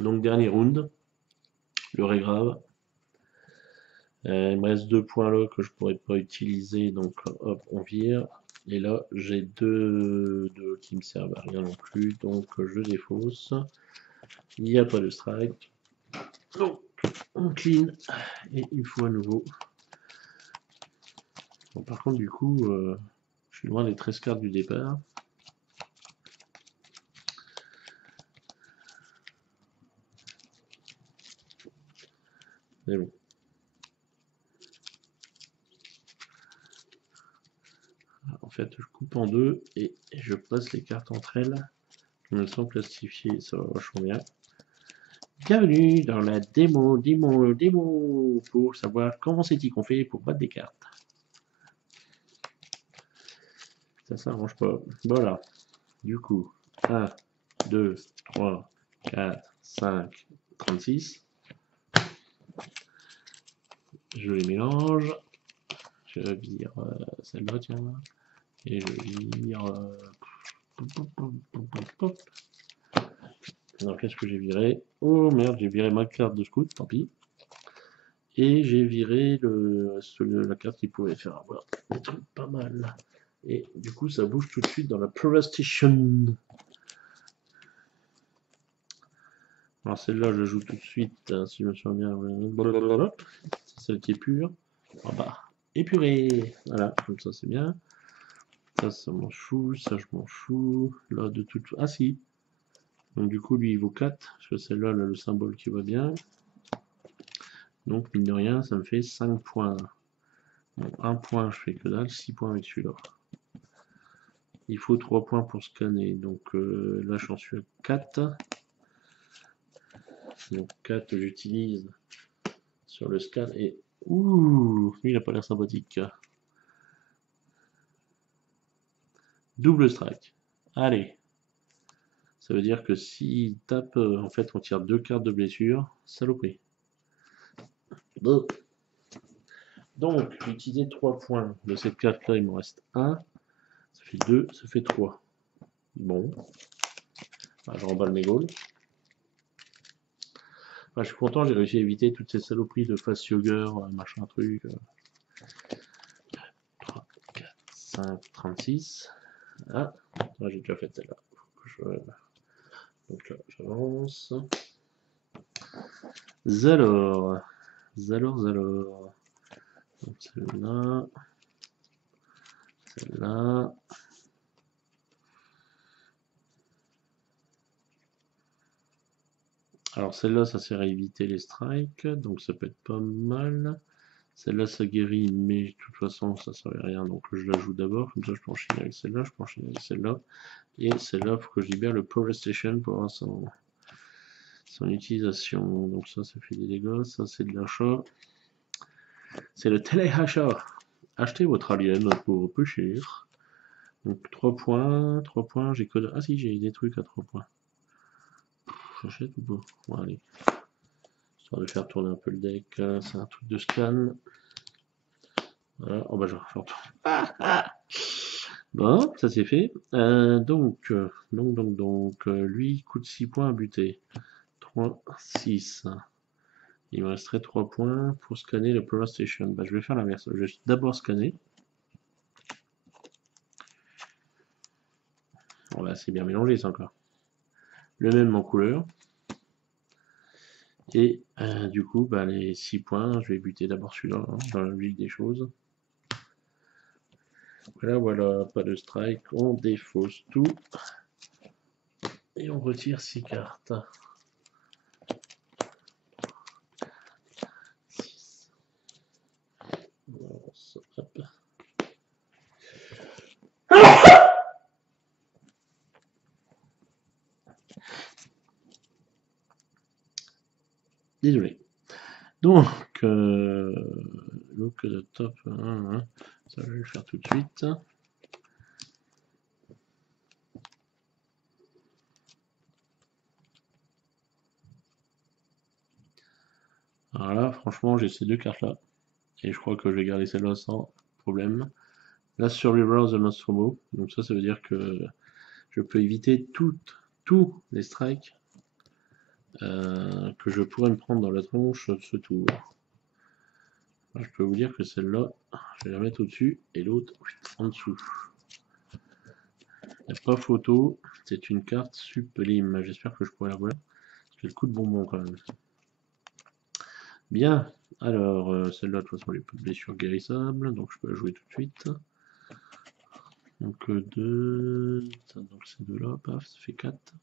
Donc dernier round, le régrave. Il me reste 2 points là que je pourrais pas utiliser, donc hop, on vire. Et là, j'ai deux qui me servent à rien non plus, donc je défausse. Il n'y a pas de strike. Donc, on clean. Et il faut à nouveau. Bon, par contre, du coup, je suis loin des 13 cartes du départ. Mais bon. En fait, je coupe en deux et je passe les cartes entre elles. Comme elles sont plastifiées, ça va vachement bien. Bienvenue dans la démo, pour savoir comment c'est-il qu'on fait pour battre des cartes. Ça s'arrange pas. Voilà. Du coup, 1, 2, 3, 4, 5, 36. Je les mélange. Je vire celle-là, tiens. Et je vire... Alors, qu'est-ce que j'ai viré? Oh merde, j'ai viré ma carte de scout, tant pis. Et j'ai viré la carte qui pouvait faire avoir des trucs pas mal. Et du coup, ça bouge tout de suite dans la Power Station. Alors celle-là, je joue tout de suite, si je me souviens bien. C'est celle qui est pure. Ah bah, épurée. Voilà, comme ça c'est bien. Ça m'en fout, ça je m'en fous. Là, de toute... Ah si. Donc du coup, lui, il vaut 4. Parce que celle-là, le symbole qui va bien. Donc, mine de rien, ça me fait 5 points. Bon, 1 point, je fais que dalle. 6 points avec celui-là. Il faut 3 points pour scanner. Donc là, j'en suis à 4. Donc 4, j'utilise sur le scan. Et ouh, lui, il a pas l'air sympathique. Double strike. Allez. Ça veut dire que s'il tape, en fait, on tire 2 cartes de blessure. Saloperie. Bon. Donc, j'ai utilisé 3 points. De cette carte-là, il me reste 1. Ça fait 2, ça fait 3. Bon. Je remballe mes goals. Je suis content, j'ai réussi à éviter toutes ces saloperies de face yogur, machin truc. 3, 4, 5, 36. Ah, j'ai déjà fait celle-là. Donc là, j'avance. Zalor. Donc celle-là. Celle-là. Alors celle-là, ça sert à éviter les strikes, donc ça peut être pas mal. Celle-là, ça guérit, mais de toute façon, ça ne servait à rien, donc je la joue d'abord. Comme ça, je peux enchaîner avec celle-là, je peux enchaîner avec celle-là. Et celle-là, il faut que je libère le Power Station pour avoir son utilisation. Donc ça fait des dégâts, ça c'est de l'achat. C'est le téléachat. Achetez votre alien pour peu cher. Donc 3 points, j'ai que... Ah si, j'ai des trucs à 3 points. J'achète ou pas? Bon, allez. Histoire de faire tourner un peu le deck, c'est un truc de scan. Voilà, oh bah je refais. Bon, ça c'est fait. Donc, lui coûte 6 points à buter. 3, 6. Il me resterait 3 points pour scanner le Power Station. Bah, je vais faire l'inverse. Je vais d'abord scanner. Voilà, c'est bien mélangé ça encore. Le même en couleur. Et du coup, bah, les 6 points, je vais buter d'abord celui-là, hein, dans la logique des choses. Voilà, pas de strike, on défausse tout. Et on retire 6 cartes. 6. Hop. Désolé. Donc, look the top, ça je vais le faire tout de suite. Alors là, franchement, j'ai ces deux cartes-là. Et je crois que je vais garder celle-là sans problème. Là, Survivor the Nostromo. Donc ça veut dire que je peux éviter tous les strikes que je pourrais me prendre dans la tronche ce tour. Je peux vous dire que celle-là, je vais la mettre au-dessus et l'autre en dessous. Il n'y a pas photo, c'est une carte sublime. J'espère que je pourrai la voir. C'est le coup de bonbon quand même. Bien, alors celle-là, de toute façon, elle est pas de blessure guérissable, donc je peux la jouer tout de suite. Donc 2, donc ces deux-là, paf, ça fait 4.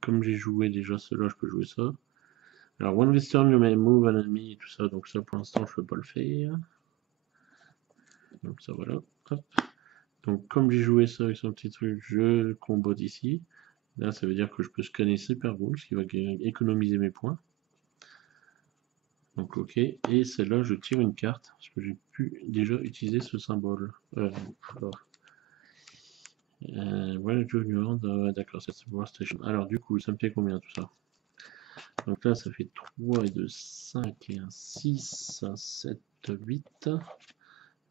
Comme j'ai joué déjà celle-là, je peux jouer ça. Alors, one this turn, you may move an enemy et tout ça, donc ça pour l'instant, je peux pas le faire. Donc ça, voilà. Hop. Donc, comme j'ai joué ça avec son petit truc, je combote ici. Là, ça veut dire que je peux scanner Super Bowl, ce qui va économiser mes points. Donc, ok. Et celle-là, je tire une carte, parce que j'ai pu déjà utiliser ce symbole. Voilà, Junior, d'accord, c'est Station. Alors, du coup, ça me fait combien tout ça? Donc là, ça fait 3 et 2, 5 et 1, 6, 7, 8.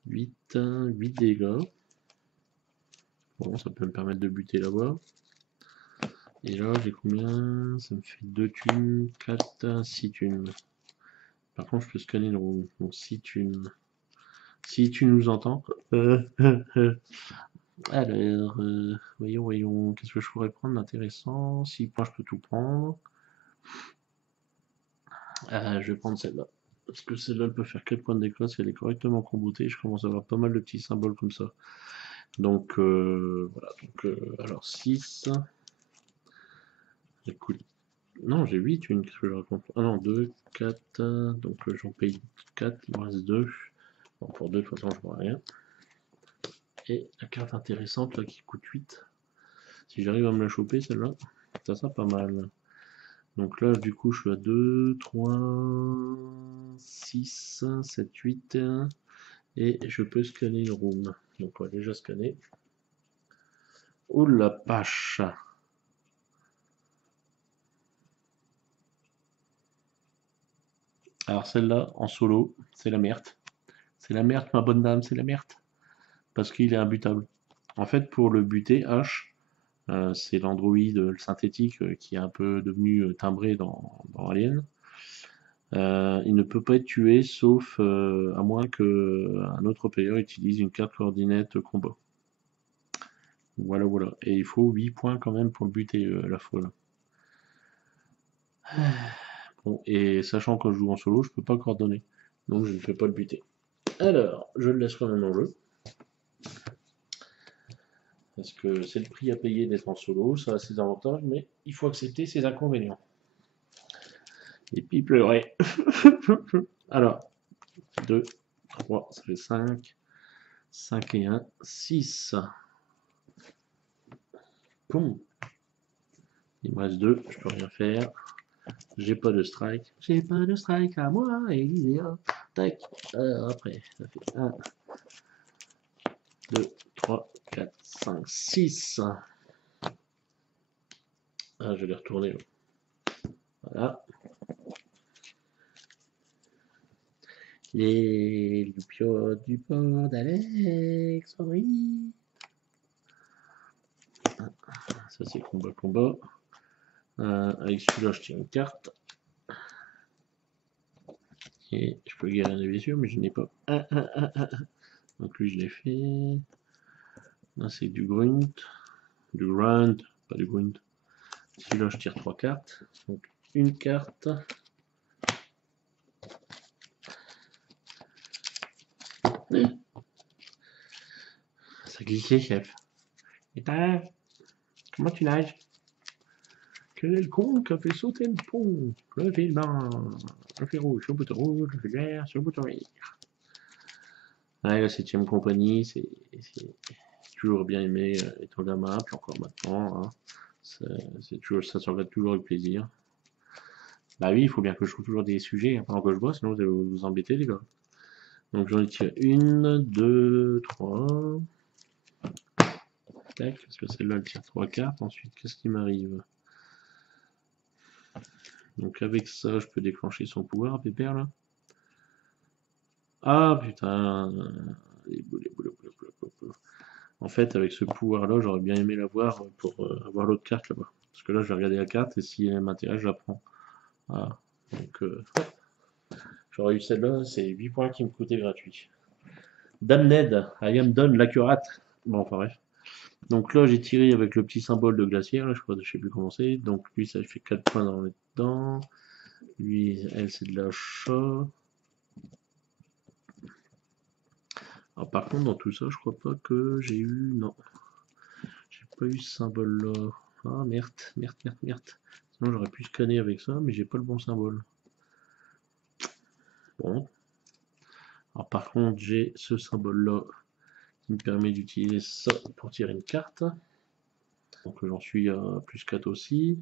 8 dégâts. Bon, ça peut me permettre de buter là-bas. Et là, j'ai combien? Ça me fait 2 thunes, 4, 6 thunes. Par contre, je peux scanner le room. Donc 6 thunes. Si tu nous entends. Alors, voyons. Qu'est-ce que je pourrais prendre d'intéressant? 6 points, je peux tout prendre. Je vais prendre celle-là. Parce que celle-là, elle peut faire 4 points de dégâts si elle est correctement combotée. Je commence à avoir pas mal de petits symboles comme ça. Donc, voilà. Donc, alors, 6. Écoute. Non, j'ai 8 thunes. Qu'est-ce que je raconte? Ah non, 2, 4. Donc, j'en paye 4. Il me reste 2. Bon, pour 2, de toute façon, je vois rien. Et la carte intéressante, là, qui coûte 8. Si j'arrive à me la choper, celle-là, ça sera pas mal. Donc là, du coup, je suis à 2, 3, 6, 7, 8. Et je peux scanner le room. Donc on va déjà scanner. Oh la pâche! Alors celle-là, en solo, c'est la merde. C'est la merde, ma bonne dame, c'est la merde. Parce qu'il est imbutable. En fait, pour le buter, H, c'est l'androïde, le synthétique, qui est un peu devenu timbré dans Alien. Il ne peut pas être tué sauf à moins qu'un autre player utilise une carte coordinate combat. Voilà, voilà. Et il faut 8 points quand même pour le buter, la folle. Bon, et sachant que je joue en solo, je peux pas coordonner. Donc je ne fais pas le buter. Alors, je le laisse quand même en jeu. Parce que c'est le prix à payer d'être en solo, ça a ses avantages, mais il faut accepter ses inconvénients. Et puis pleurer. Alors, 2, 3, ça fait 5. 5 et 1, 6. Boum. Il me reste 2, je peux rien faire. J'ai pas de strike. J'ai pas de strike à moi, Elysia. Tac. Alors après, ça fait 1, 2, 3, 4, 5, 6. Ah, je vais les retourner. Voilà. Les loupiotes du port d'Alexandrie. Ça c'est combat. Avec celui-là, je tire une carte. Et je peux guérir des blessures, mais je n'ai pas. Donc lui, je l'ai fait. Là, c'est du grunt. Du grunt, pas du grunt. Celui-là, je tire 3 cartes. Donc une carte. Ça glissait, chef. Et comment tu nages? Quel est le con qui a fait sauter le pont? Le fil blanc, le fil rouge, le bouton rouge, le fil vert, sur le bouton vert. Ouais, la 7ème compagnie, c'est toujours bien aimé étant gamin, puis encore maintenant. Hein. C'est toujours, ça se regarde toujours avec plaisir. Bah oui, il faut bien que je trouve toujours des sujets pendant que je bois, sinon vous allez vous embêter, les gars. Donc j'en ai tiré 1, 2, 3. Tac, parce que celle-là, elle tire 3 cartes. Ensuite, qu'est-ce qui m'arrive? Donc avec ça, je peux déclencher son pouvoir, Pépère, là. Ah, putain. Les boules. En fait, avec ce pouvoir-là, j'aurais bien aimé l'avoir pour avoir l'autre carte là-bas. Parce que là, je vais regarder la carte et si elle m'intéresse, je la prends. Voilà. Donc, j'aurais eu celle-là, c'est 8 points qui me coûtaient gratuits. Damned, I am done, l'accurate. Bon, enfin bref. Donc là, j'ai tiré avec le petit symbole de glaciaire, là, je sais plus comment c'est. Donc lui, ça fait 4 points dans les dents. Lui, elle, c'est de l'achat. Alors par contre, dans tout ça, je crois pas que j'ai eu... Non, j'ai pas eu ce symbole-là. Ah merde, merde, merde, merde. Sinon, j'aurais pu scanner avec ça, mais j'ai pas le bon symbole. Bon. Alors par contre, j'ai ce symbole-là qui me permet d'utiliser ça pour tirer une carte. Donc j'en suis à plus 4 aussi.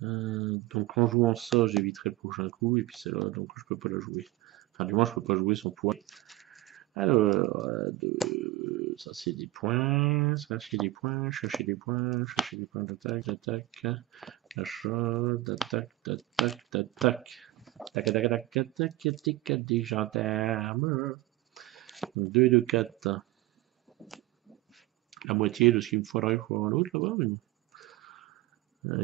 Donc en jouant ça, j'éviterai le prochain coup, et puis c'est là, donc je peux pas la jouer. Enfin, du moins, je peux pas jouer son pouvoir. Alors, ça c'est des points, ça c'est des points, chercher des points d'attaque, d'achat, d'attaque, d'attaque, d'attaque. Tac, tac, tac, tac, tac, tac, des gendarmes. 2 de 4. La moitié de ce qu'il me faudrait pour l'autre là-bas, mais bon.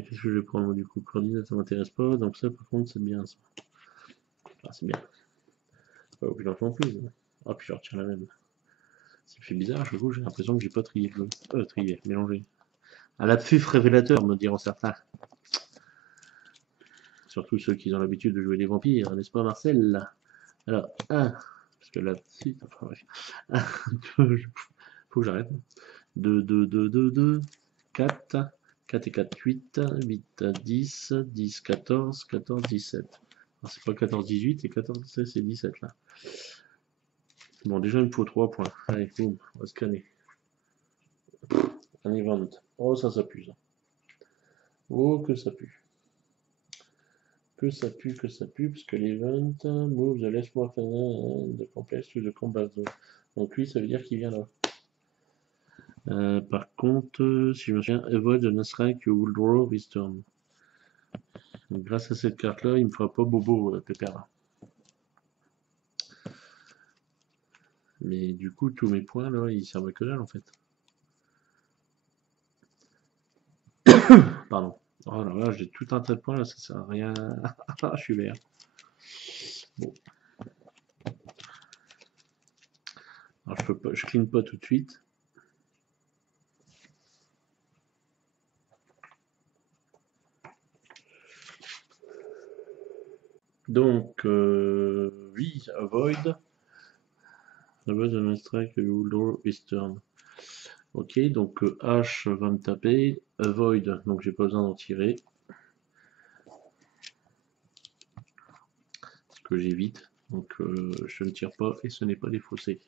Qu'est-ce que je vais prendre du coup? Coordinate, ça m'intéresse pas, donc ça par contre c'est bien ça. Ah, c'est bien. Pas plus d'enfants plus. Ah, puis je retire la même. Ça fait bizarre, je coup, j'ai l'impression que j'ai pas trié le jeu. Trié, mélangé. Un lapsus révélateur, me diront certains. Surtout ceux qui ont l'habitude de jouer des vampires, n'est-ce pas, Marcel? Alors, 1, parce que là-dessus, enfin, bref. 1, 2, faut que j'arrête. 2, 2, 2, 2, 2, 4, 4 et 4, 8, 8, 10, 10, 14, 14, 17. Alors, c'est pas 14, 18, et 14, 16 et 17 là. Bon, déjà, il me faut 3 points. Allez, boum, on va scanner. Un event. Oh, ça pue, ça. Oh, que ça pue. Que ça pue, parce que l'event, move the less more de complex to the combat zone. Donc lui, ça veut dire qu'il vient là. Par contre, si je me souviens, avoid the strike, you will draw this turn. Donc grâce à cette carte-là, il me fera pas bobo, pépère là. Mais du coup, tous mes points là, ils servent à que dalle en fait. Pardon. Oh là là, j'ai tout un tas de points là, ça sert à rien. Je suis vert. Bon. Alors je peux pas, je clean pas tout de suite. Donc, oui, avoid. Avoid the strike, you will draw this turn. Ok, donc H va me taper. Avoid, donc j'ai pas besoin d'en tirer. Parce que j'évite. Donc je ne tire pas et ce n'est pas défaussé.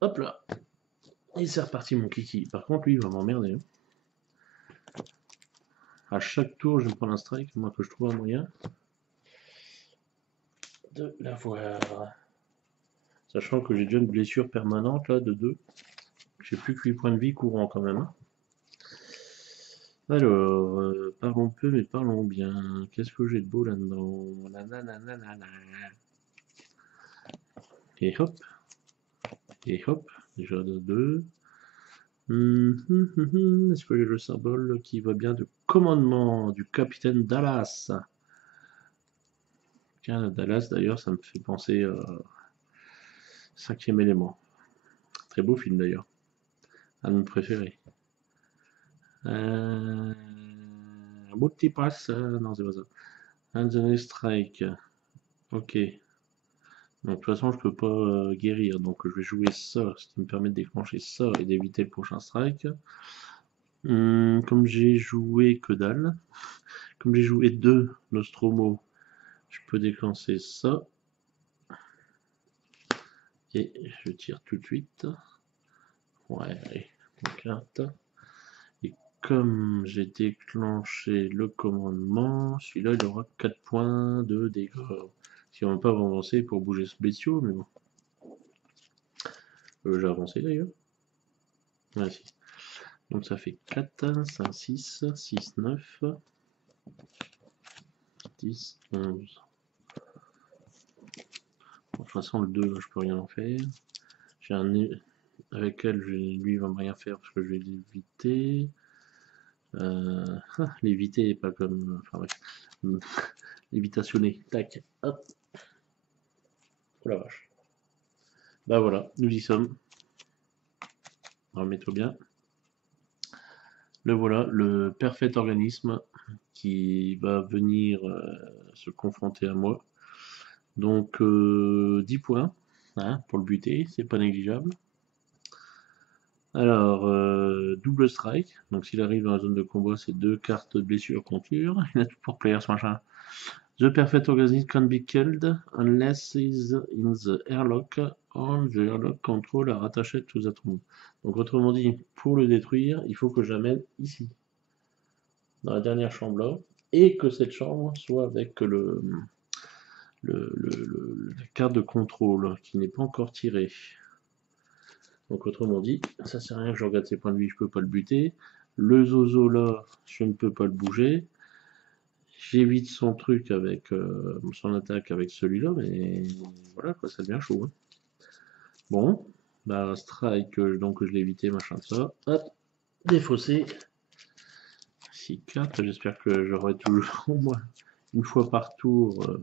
Hop là. Et c'est reparti mon kiki. Par contre, lui, il va m'emmerder. Hein. À chaque tour, je vais me prendre un strike, moi que je trouve un moyen de l'avoir. Sachant que j'ai déjà une blessure permanente là de 2. J'ai plus que 8 points de vie courant quand même. Hein. Alors, parlons peu mais parlons bien. Qu'est-ce que j'ai de beau là-dedans? Et hop. Et hop. Déjà de 2. Est-ce que j'ai le symbole qui va bien de commandement du capitaine Dallas? Tiens, Dallas d'ailleurs, ça me fait penser à Cinquième élément. Très beau film d'ailleurs. Un de mes préférés. Multipass, non c'est pas ça. And the next strike. Ok. Donc de toute façon je peux pas guérir, donc je vais jouer ça, ce qui me permet de déclencher ça et d'éviter le prochain strike. Comme j'ai joué que dalle, comme j'ai joué 2 Nostromo, je peux déclencher ça. Et je tire tout de suite. Ouais, allez, carte. Et comme j'ai déclenché le commandement, celui-là il aura 4 points de dégâts. Si on ne va pas avancer pour bouger ce bestiau, mais bon. J'ai avancé d'ailleurs. Ouais, si. Donc ça fait 4, 5, 6, 6, 9, 10, 11. Bon, de toute façon, le 2, je peux rien en faire. J'ai un avec elle, lui il va me rien faire parce que je vais l'éviter. L'éviter, pas comme. Enfin bref. Évitationner. Tac. Hop. Oh la vache. Bah voilà, nous y sommes. Remets-toi bien. Le voilà, le parfait organisme qui va venir se confronter à moi. Donc 10 points hein, pour le buter, c'est pas négligeable. Alors, double strike, donc s'il arrive dans la zone de combat, c'est 2 cartes de blessure contre lui. Il a tout pour player ce machin. The perfect organism can be killed unless is in the airlock or the airlock control are attached to that room. Donc autrement dit, pour le détruire, il faut que je l'amène ici, dans la dernière chambre là, et que cette chambre soit avec la carte de contrôle qui n'est pas encore tirée. Donc autrement dit, ça sert à rien que je regarde ses points de vie, je peux pas le buter. Le zozo là, je ne peux pas le bouger. J'évite son truc avec son attaque avec celui-là, mais voilà quoi, ça devient chaud. Hein. Bon, bah strike, donc je l'ai évité, machin de ça. Hop, défaussé. 6-4, j'espère que j'aurai toujours au moins une fois par tour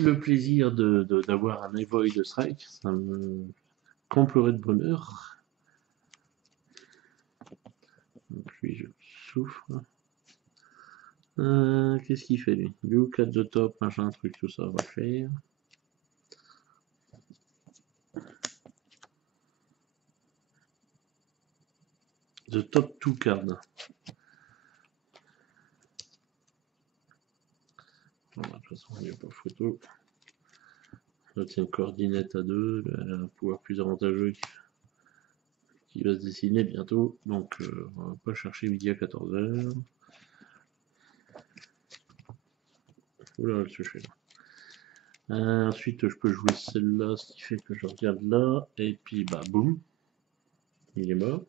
le plaisir d'avoir un avoid de strike. Ça me comblerait de bonheur. Donc lui, je souffre. Qu'est-ce qu'il fait lui? Look at the top, machin, truc, tout ça, on va faire. The top 2 card. Bon, de toute façon, il n'y a pas photo. Là, c'est une coordinate à 2, un pouvoir plus avantageux qui va se dessiner bientôt. Donc, on va pas chercher midi à 14h. Oula, ce que je fais là. Ensuite, je peux jouer celle-là, ce qui fait que je regarde là. Et puis, bah, boum. Il est mort.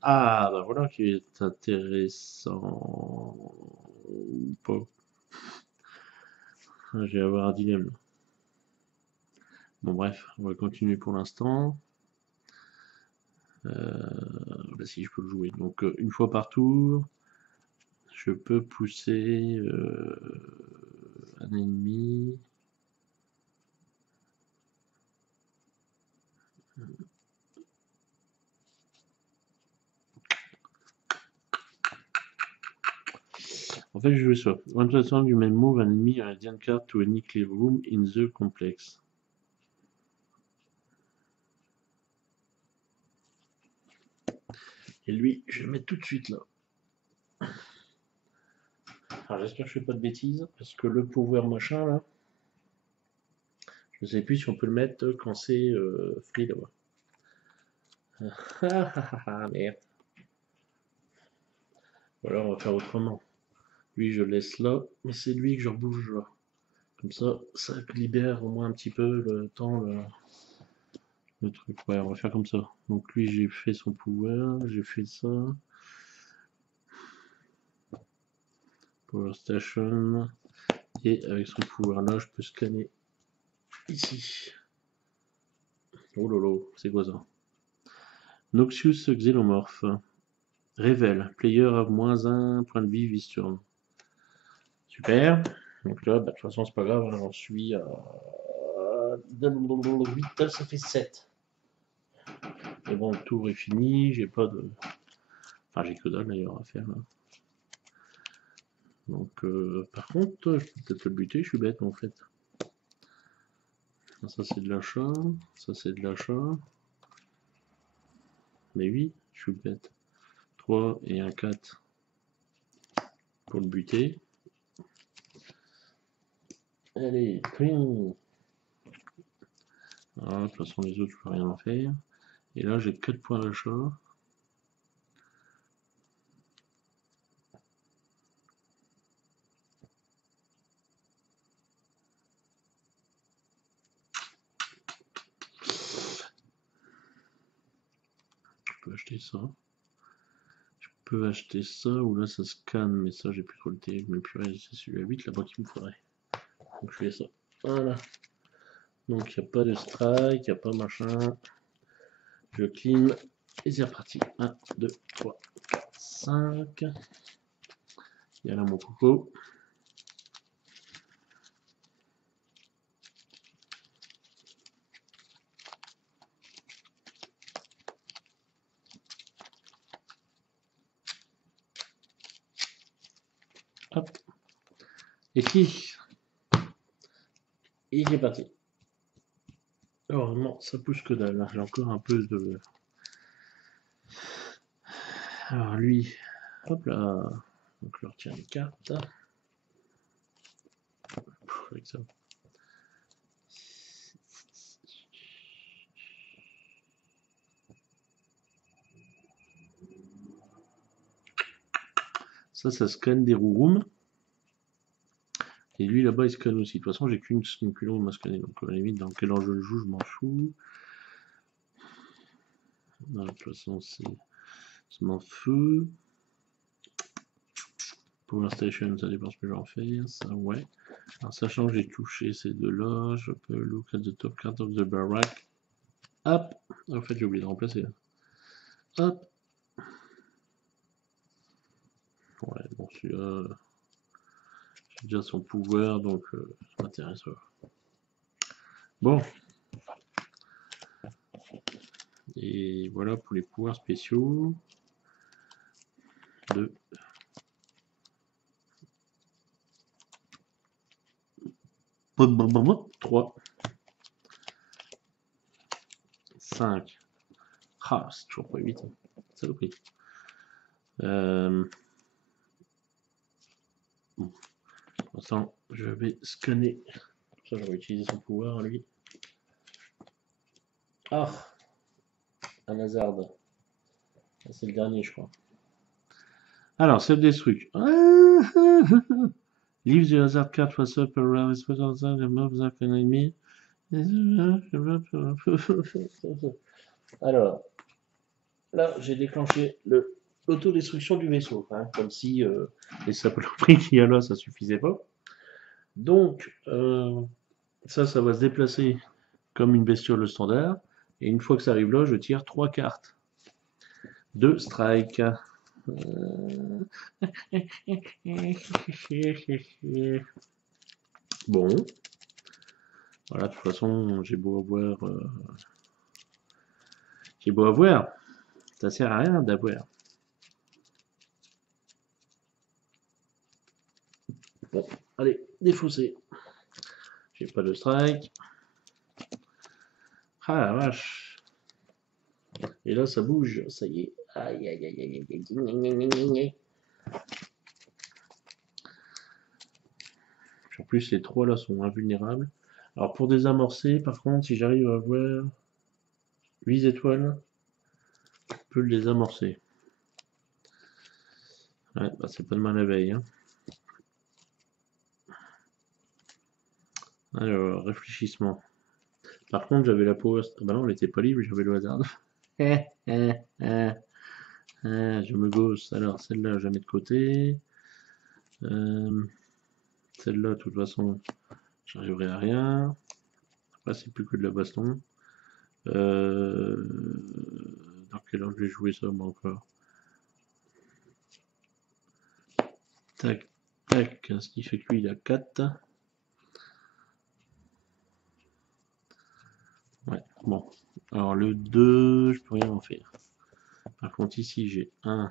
Ah, bah voilà qui est intéressant. Ou pas. Je vais avoir un dilemme. Bon, bref, on va continuer pour l'instant. Bah, si je peux le jouer. Donc, une fois par tour, je peux pousser un ennemi. En fait, je joue ça. One person you may move an enemy or a card to any clear room in the complex. Et lui, je vais le mettre tout de suite là. Alors j'espère que je fais pas de bêtises, parce que le pouvoir machin là, je sais plus si on peut le mettre quand c'est free là-bas. Ah merde. Voilà, on va faire autrement. Lui, je le laisse là, mais c'est lui que je rebouge là. Comme ça libère au moins un petit peu le temps, le truc. Ouais, on va faire comme ça. Donc lui, j'ai fait son pouvoir, j'ai fait ça. Power Station. Et avec son pouvoir là, je peux scanner ici. Oh lolo, c'est quoi ça? Noxious Xenomorph. Révèle. Player a moins 1 point de vie this turn. Super. Donc là, bah, de toute façon, c'est pas grave, hein, j'en suis à 8, ça fait 7. Mais bon, le tour est fini, j'ai pas de. Enfin, j'ai que dalle d'ailleurs à faire là. Donc, par contre, je peux peut-être le buter, je suis bête en fait. Ça, c'est de l'achat. Ça, c'est de l'achat. Mais oui, je suis bête. 3 et un 4 pour le buter. Allez, cling. Voilà, de toute façon, les autres, je peux rien en faire. Et là, j'ai 4 points d'achat. Je peux acheter ça. Je peux acheter ça, ou là, ça scanne, mais ça, j'ai plus trop le terrible. Mais purée, c'est celui à 8 là-bas qu'il me faudrait. Donc je fais ça. Voilà. Donc il n'y a pas de strike, il n'y a pas machin. Je clean. Et c'est reparti. 1, 2, 3, 4, 5. Il y a là mon coco. Hop. Et qui? Et il est parti. Alors non, ça pousse que dalle. J'ai encore un peu de... Alors lui, hop là. Donc je retire les cartes. Avec ça. Ça scanne des rooms. Et lui là-bas il scanne aussi. De toute façon, j'ai qu'une room à scanner. Donc à la limite, dans quel ordre je le joue, je m'en fous. Non, de toute façon, c'est. Je m'en fous. Power Station, ça dépend ce que j'en fais. Ça, ouais. Alors, sachant que j'ai touché ces deux-là, je peux look at the top card of the barrack. Hop. En fait, j'ai oublié de remplacer. Hop. Ouais, bon, celui-là, j'ai déjà son pouvoir, donc ça m'intéresse. Bon. Et voilà pour les pouvoirs spéciaux. 2. 3. 5. Ah, c'est toujours pas 8. Saloperie. Bon. Pour l'instant, je vais scanner. Ça, j'aurais utilisé son pouvoir, lui. Ah, un hasard. C'est le dernier, je crois. Alors, self-destruct. Leave the hazard card face up around the mob that can enemy. Alors, là, j'ai déclenché l'autodestruction du vaisseau, hein, comme si les saloperies qu'il y a là, ça suffisait pas. Donc, ça va se déplacer comme une bestiole standard. Et une fois que ça arrive là, je tire 3 cartes. 2 strike. Bon. Voilà, de toute façon, j'ai beau avoir... ça sert à rien d'avoir. Bon, allez, défausser. J'ai pas de strike. Ah la vache. Et là, ça bouge, ça y est. Aïe, aïe, aïe, aïe, aïe. En plus, les 3 là sont invulnérables. Alors, pour désamorcer, par contre, si j'arrive à avoir 8 étoiles, je peux le désamorcer. Ouais, bah, c'est pas de mal la veille. Hein. Alors, réfléchissement. Par contre, j'avais la power. Ah bah non, elle était pas libre, j'avais le hasard. Je me gauche. Alors, celle-là, je la mets de côté. Celle-là, de toute façon, j'arriverai à rien. Après, c'est plus que de la baston. Dans quel ordre je vais jouer ça, moi, encore? Tac, tac. Ce qui fait que lui, il a 4. Ouais, bon. Alors, le 2, je peux rien en faire. Par contre, ici, j'ai 1,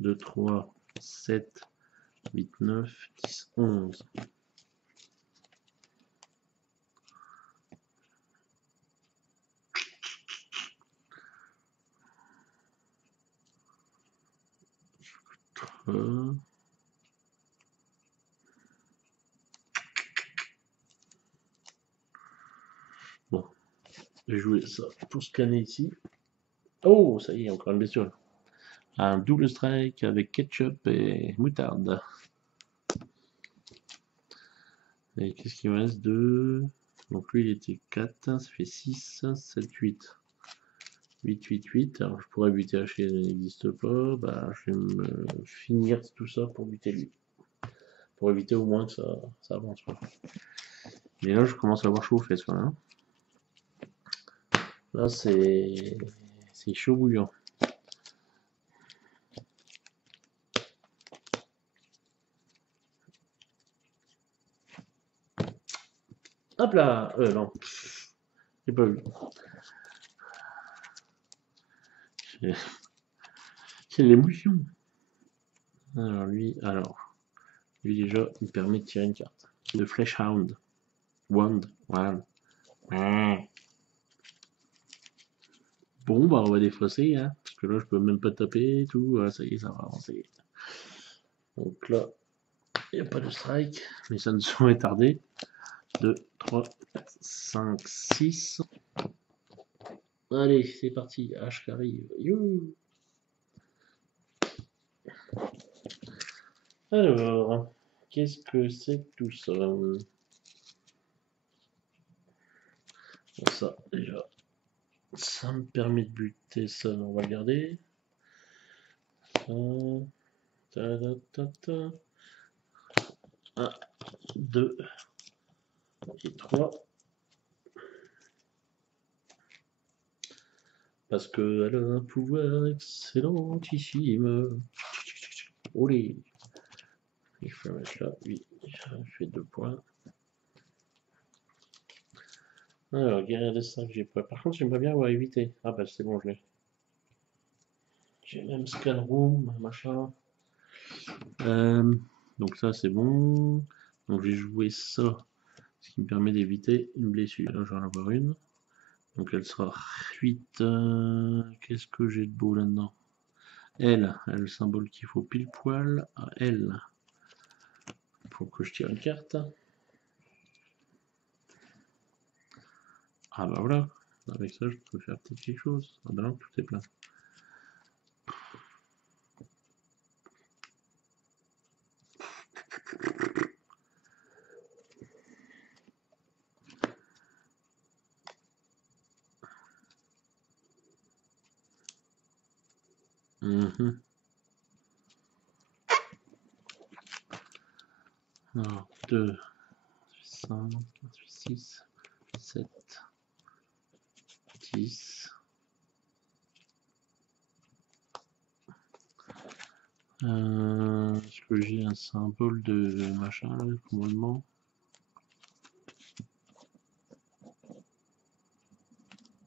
2, 3, 7, 8, 9, 10, 11. Bon, j'ai joué ça pour scanner ici. Oh, ça y est, encore une bestiole. Un double strike avec ketchup et moutarde. Et qu'est-ce qu'il me reste? 2. Donc lui, il était 4. Ça fait 6, 7, 8. 8, 8, 8. Alors je pourrais buter H, il n'existe pas. Bah, je vais me finir tout ça pour buter lui. pour éviter au moins que ça avance. Quoi. Mais là, je commence à avoir chaud aux fesses. Quoi, hein. Là, c'est chaud bouillant. Hop là, non, j'ai pas vu. C'est l'émotion. Alors lui déjà, il permet de tirer une carte. Le Flesh Hound. Wand. Voilà. Bon, bah on va défausser, hein, parce que là je peux même pas taper et tout. Ah, ça y est, ça va avancer. Donc là, il n'y a pas de strike, mais ça ne saurait tarder. 2, 3, 4, 5, 6. Allez, c'est parti. H qui arrive. You. Alors, qu'est-ce que c'est que tout ça? Bon, ça, déjà, ça me permet de buter ça, on va le garder. Ça, ta, ta, ta. 1, 2 et 3. Parce qu'elle a un pouvoir excellentissime. Olé. Il faut le mettre là, oui. Je fais 2 points. Alors, guerrier des 5, j'ai pas. Par contre, j'aimerais bien avoir évité. Ah bah c'est bon, je l'ai. J'ai même scan room, machin. Donc ça, c'est bon. Donc j'ai joué ça, ce qui me permet d'éviter une blessure. Là, je vais en avoir une. Donc elle sera 8. Qu'est-ce que j'ai de beau là-dedans? Elle, le symbole qu'il faut pile poil. À elle. Faut que je tire une carte. Ah bah voilà. Avec ça, je peux faire peut-être quelque chose. Ah bah non, tout est plein. Mmh. Alors, 2, 5, 6, 7, 10. Est-ce que j'ai un symbole de machin là, commandement?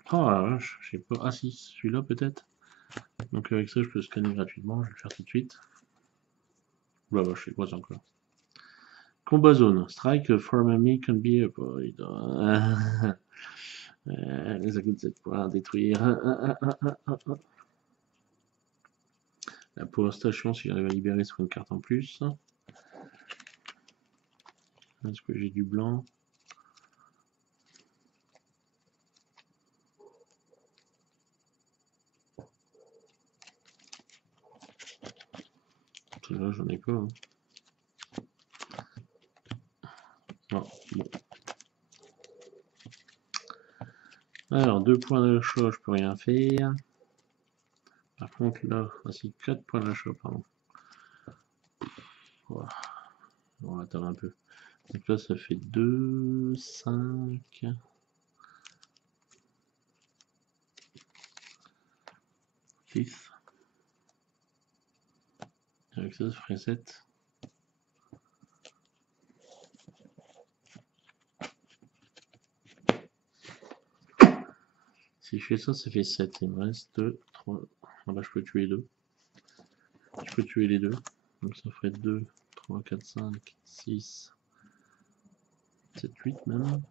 Ah la vache, je sais pas. Ah si, celui-là peut-être. Donc avec ça, je peux scanner gratuitement. Je vais le faire tout de suite. Oula, bah, je sais quoi ça encore. Combat zone. Strike from enemy can be avoided. Ça coûte 7 points à détruire. La power station, si j'arrive à libérer, ce sera une carte en plus. Est-ce que j'ai du blanc? Là, j'en ai pas. Hein. Non, bon. Alors, 2 points d'achat, je peux rien faire. Par contre, là, voici 4 points d'achat, pardon. Voilà. On va attendre un peu. Donc là, ça fait 2, 5, 6. Avec ça, ça ferait 7. Si je fais ça, ça fait 7. Il me reste 2, 3. Voilà, je peux tuer les deux. Je peux tuer les deux. Donc ça ferait 2, 3, 4, 5, 6, 7, 8 même.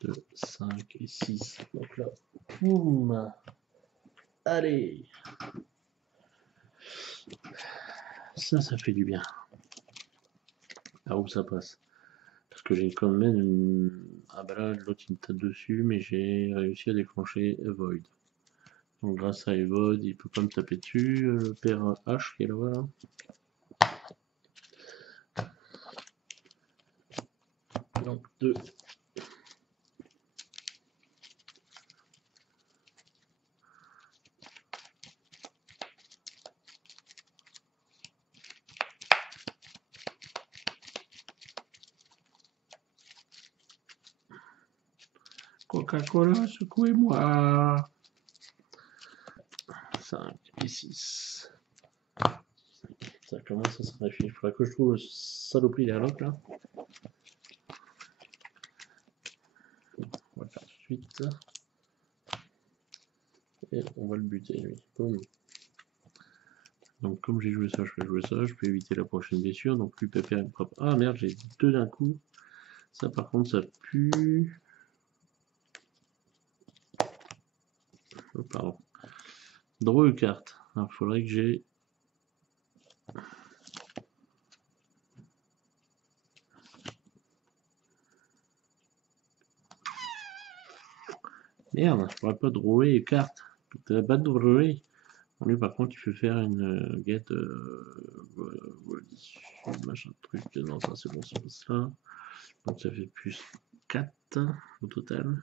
2, 5 et 6. Donc là, boum. Allez. Ça fait du bien. Là où ça passe. Parce que j'ai quand même une... Ah bah là, l'autre il me tape dessus, mais j'ai réussi à déclencher Void. Donc grâce à Void, il peut pas me taper dessus. Le père H qui est là-bas. Là. Donc 2. Coca-Cola, secouez-moi. 5 et 6. Ça commence à se raffiner. Il faudra que je trouve saloperie d'Airlock là. On va le faire tout de suite. Et on va le buter lui. Boum. Donc comme j'ai joué ça, je peux jouer ça. Je peux éviter la prochaine blessure. Donc plus pépère et propre. Ah merde, j'ai 2 d'un coup. Ça par contre ça pue. Oh, pardon. Draw une carte. Il faudrait que j'ai... Merde, je pourrais pas drawer une carte. T'as pas de drawer. Lui par contre il peut faire une get machin truc. Non ça c'est bon, c'est ça. Donc ça fait plus 4 au total.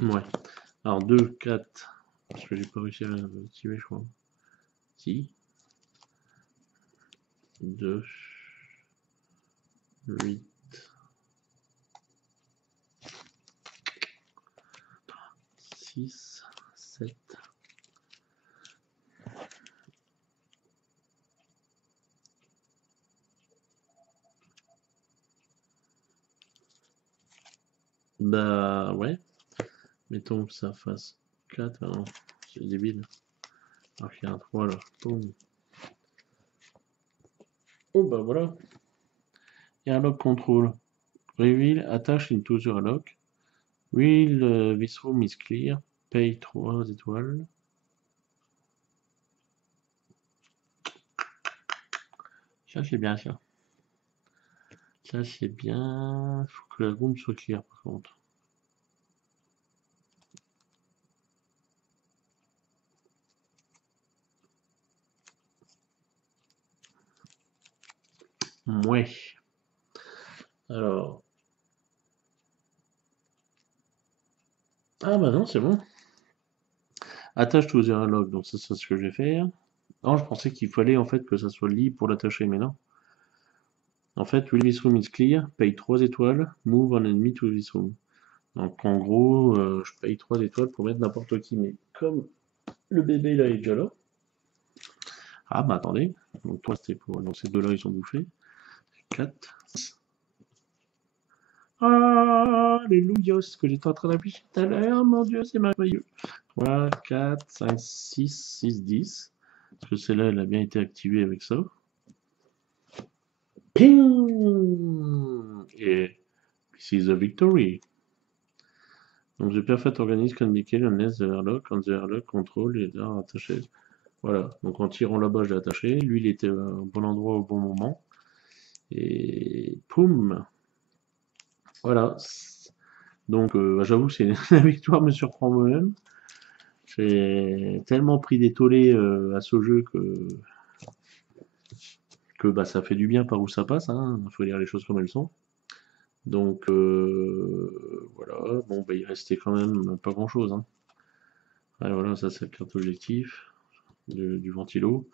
Ouais. Alors 2, 4. Parce que j'ai pas réussi à l'activer je crois. Si. 2, 8. 6, 7. Bah ouais. Mettons que ça fasse 4. Non, c'est débile. Alors qu'il y a un 3 là. Boum. Oh bah voilà. Et un lock control. Reveal, attache into the lock. Will this room is clear. Pay 3 étoiles. Ça c'est bien ça. Ça c'est bien. Faut que la room soit clear par contre. Ouais. Alors. Ah bah non, c'est bon. Attache to the lock, donc ça c'est ce que je vais faire. Non, je pensais qu'il fallait en fait que ça soit libre pour l'attacher, mais non. En fait, will this room is clear, paye 3 étoiles, move an enemy to this room. Donc en gros, je paye 3 étoiles pour mettre n'importe qui, mais comme le bébé là est déjà là. Ah bah attendez, donc 3 c'était pour. Donc ces deux-là ils sont bouffés. 4. Alléluia, ce que j'étais en train d'appuyer tout à l'heure, mon dieu, c'est merveilleux. 3, 4, 5, 6, 6, 10. Parce que celle-là, elle a bien été activée avec ça. Ping! Et this is a victory. Donc the perfect organism can be killed unless the airlock on the airlock control est attaché. Voilà, donc en tirant là-bas, je l'ai attaché. Lui, il était au bon endroit au bon moment. Et poum! Voilà. Donc j'avoue que la victoire me surprend moi-même. J'ai tellement pris des tollés à ce jeu que bah, ça fait du bien par où ça passe. Hein. Il faut dire les choses comme elles sont. Donc voilà, bon bah il restait quand même pas grand chose. Hein. Ouais, voilà, ça c'est la carte objectif du ventilo.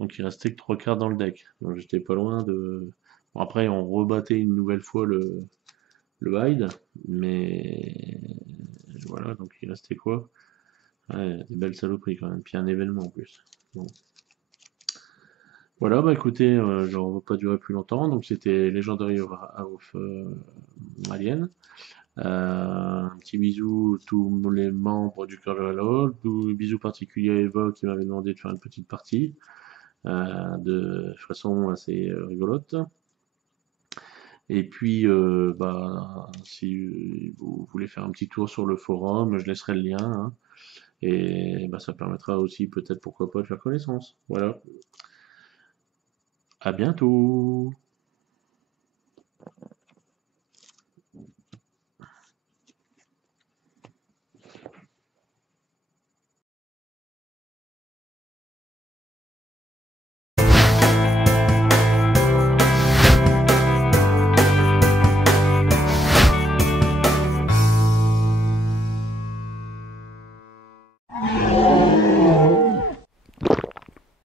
Donc il restait que 3 cartes dans le deck. Donc j'étais pas loin de. Bon, après on rebattait une nouvelle fois le hide, mais voilà, donc il restait quoi? Ouais, des belles saloperies quand même, puis un événement en plus. Bon. Voilà, bah écoutez, genre, on va pas durer plus longtemps, donc c'était Legendary of Alien. Un petit bisou à tous les membres du cœur de la LOL, bisous particuliers à Eva qui m'avait demandé de faire une petite partie de façon assez rigolote. Et puis, bah, si vous voulez faire un petit tour sur le forum, je laisserai le lien. Hein, et bah, ça permettra aussi peut-être pourquoi pas de faire connaissance. Voilà. À bientôt.